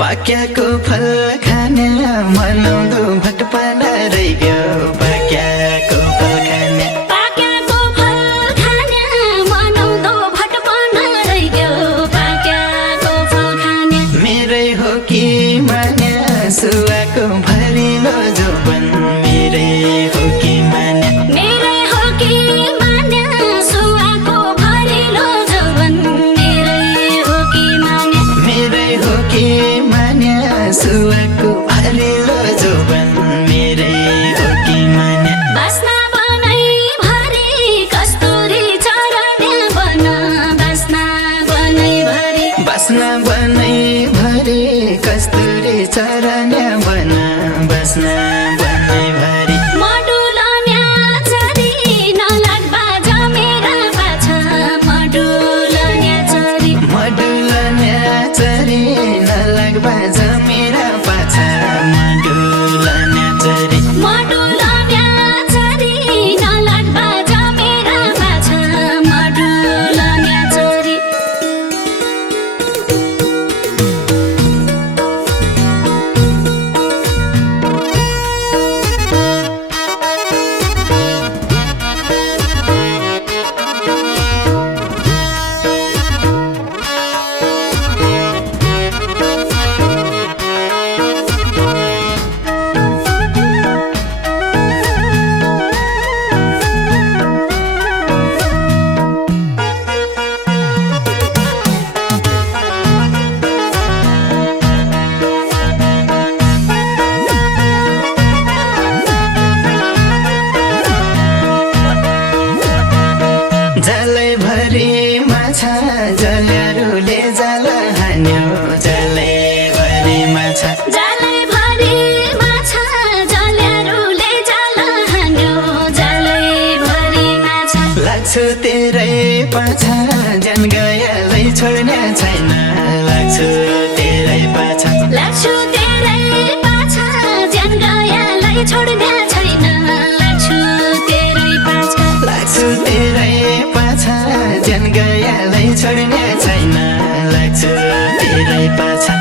पाक्याको फल खाने मनाउँदो भटपान रह्यो पाक्याको फल खाने पाक्याको फल खाने मनाउँदो भटपान रह्यो पाक्याको फल खाने मेरै हो कि माने सुवाको भरिलो जोबन मेरै हो कि माने मेरै हो कि माने सुवाको भरिलो जोबन मेरै हो कि माने मेरै हो कि माने सुवाको भरिलो जोबन मेरै हो कि माने बास्ना बनाई भरी कस्तुरी चरने बन बास्ना बनाई भरी बस्ना बनाई भरी कस्तुरी चरने बन बस्ना बनाई भरी मडुलन्या चरी नलाग्बा जमेरा पाछा मडुलन्या चरी मडुलन्या चरी नलाग्बा जमेरा पाछा मडुलन्या चरी मडुलन्या चरी नलाग्बा जमेरा पाछा मडुलन्या चरी जलै भरि माछा जलहरूले जाल हान्यो जलै भरि माछा जालै भरी माछा जलहरूले जाल हान्यो जालै भरी माछा लाग्छु तेरै पाछा ज्यान गएलै छोड्ने छैन लाग्छु तेरै पाछा लाग्छु तेरै पाछा ज्यान गएलै छोड्ने छैन लाग्छु तेरै पाछा लाग्छु तेरै पाछा ज्यान गएलै छोड्ने छैन लाग्छु तेरै पाछा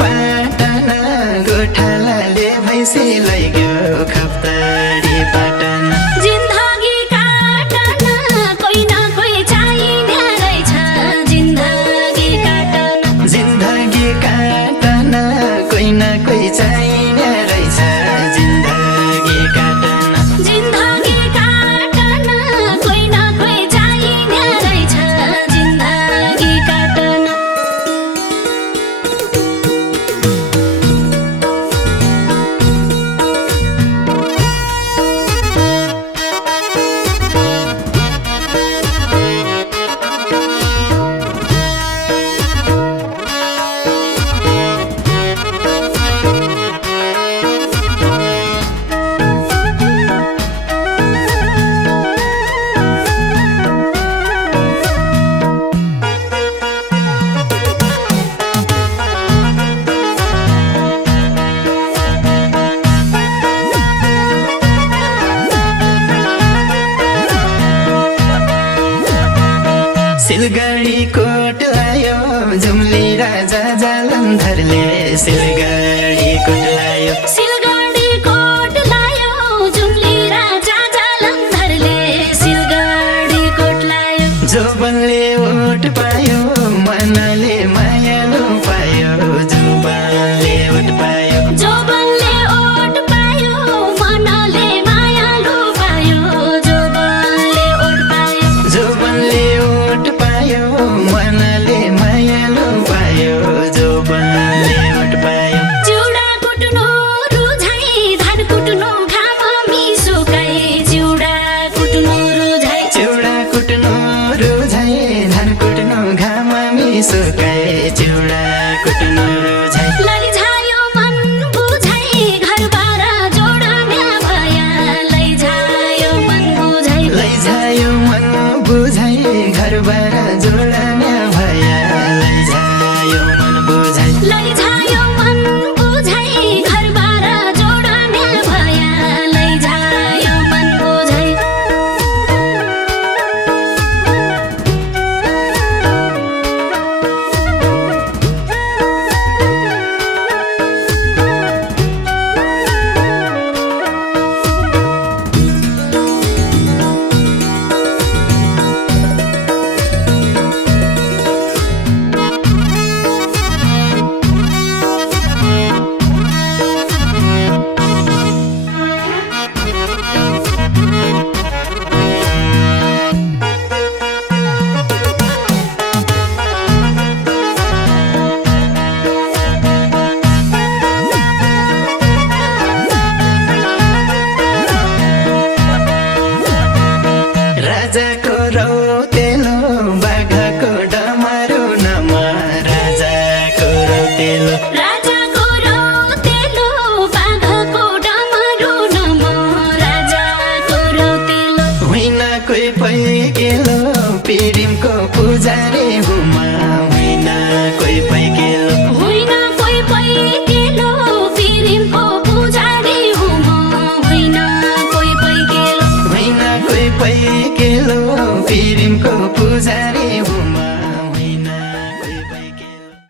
पाटन गोठालाले भैँसीलाई गयो खप्तडी पाटन जिन्दगी काटन कोही न कोही चाहिने रहेछ जिन्दगी काटन जिन्दगी काटन कोही न कोही चाहिने रहेछ जिन्दगी काटन जिन्दगी काटन कोही न कोही चाहिने रहेछ जिन्दगी काटन सिलगढी कोट लायो जुम्ली राजा जालन्धरले सिलगढी कोट लायो सिलगढी कोट लायो जुम्ली राजा जालन्धरले सिलगढी कोट लायो जोबनले ओट पायो मनले मायालु पायो जोबनले ओट पायो जोबनले ओट पायो मनले मायालु पायो जोबनले ओट पायो जोबनले ओट पायो मनले मायालु पायो जोबनले ओट पायो चिउडा कुट्नु रुझाइ धान कुट्नु घाममी सुकाइ चिउडा कुट्नु रुझाइ चिउडा कुट्नु रुझाइ धान कुट्नु घाममी सुकाए चिउडा कुट्नु रुझाइ लैझायो मन बुझाइ घरबार जोडम्या भया लैझायो मन बुझाइ लैजायो मन बुझाइ घरबाट